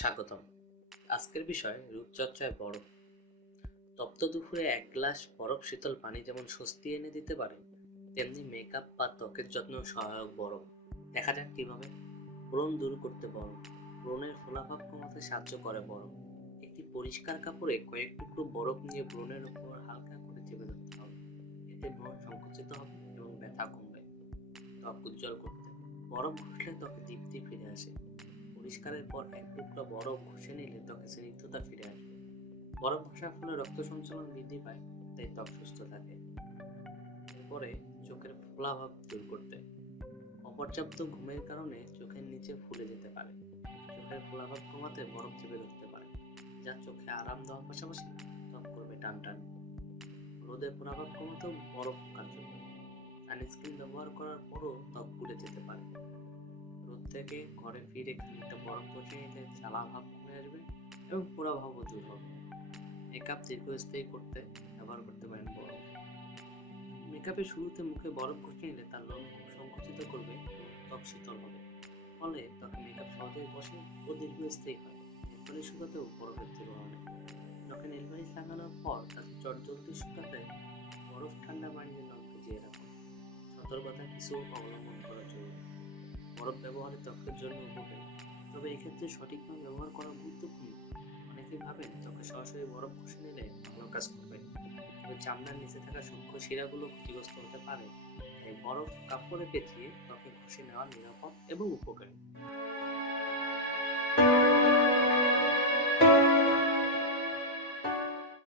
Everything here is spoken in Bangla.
স্বাগতম। আজকের বিষয় রূপচর্চায় বরফ। তপ্ত দুপুরে এক গ্লাস বরফ শীতল পানি যেমন স্বস্তি এনে দিতে পারে, তেমনি মেকআপ বা ত্বকের যত্ন সহায়ক বরফ। দেখা যাক কিভাবে। ব্রণ দূর করতে বরফ। ব্রণের ফোলাভাব কমাতে সাহায্য করে বরফ। একটি পরিষ্কার কাপড়ে কয়েক টুকরো বরফ নিয়ে ব্রণের উপর হালকা করে চেপে ধরতে হবে। এতে ব্রণ সংকুচিত হবে এবং ব্যথা কমবে। ত্বক উজ্জ্বল করতে বরফ ঘষলে ত্বকে দীপ্তি ফিরে আসে। পরিষ্কারের পর এক টুকরা বরফ ঘষে নিলে ত্বকে স্নিগ্ধতা ফিরে আসবে। বরফ ঘষার ফলে রক্ত সঞ্চালন বৃদ্ধি পায়, তাই ত্বক সুস্থ থাকে। এরপরে চোখের ফোলাভাব দূর করতে অপর্যাপ্ত ঘুমের কারণে চোখের নিচে ফুলে যেতে পারে। চোখের ফোলাভাব কমাতে বরফ চেপে ধরতে পারে, যা চোখে আরাম দেওয়ার পাশাপাশি ত্বক করবে টানটান। রোদের প্রভাব কমাতেও বরফ কার্যকর। সানস্ক্রিন ব্যবহার করার পরও ত্বক পুড়ে যেতে পারে। রোদ থেকে ঘরে ফিরে খানিকটা বরফ বসে নিলে জ্বালা ভাব কমে আসবে এবং পোড়া ভাবও দূর হবে। মেকআপ দীর্ঘস্থায়ী করতে ব্যবহার করতে পারেন বরফ। মেকআপের শুরুতে মুখে বরফ ঘষে নিলে তার লোম সংকুচিত করবে এবং ত্বক শীতল হবে। ফলে ত্বকে মেকআপ সহজেই বসে ও দীর্ঘস্থায়ী হয়। নেলপালিশ শুকাতেও বরফের তুলনা নেই। ত্বকে নেলপালিশ লাগানোর পর তাতে জলদি শুকাতে বরফ ঠান্ডা পানিতে নখ ভিজিয়ে রাখুন। সতর্কতা কিছু অবলম্বন করা জরুরি। বরফ ব্যবহারে ত্বকের জন্য উপকারী, তবে এক্ষেত্রে সঠিকভাবে ব্যবহার করা গুরুত্বপূর্ণ। অনেকেই ভাবেন ত্বকে সরাসরি বরফ ঘষে নিলে ভালো কাজ করবে, তবে চামড়ার নিচে থাকা সূক্ষ্ম শিরাগুলো ক্ষতিগ্রস্ত হতে পারে। তাই বরফ কাপড়ে পেঁচিয়ে ত্বকে ঘষে নেওয়া নিরাপদ এবং উপকারী।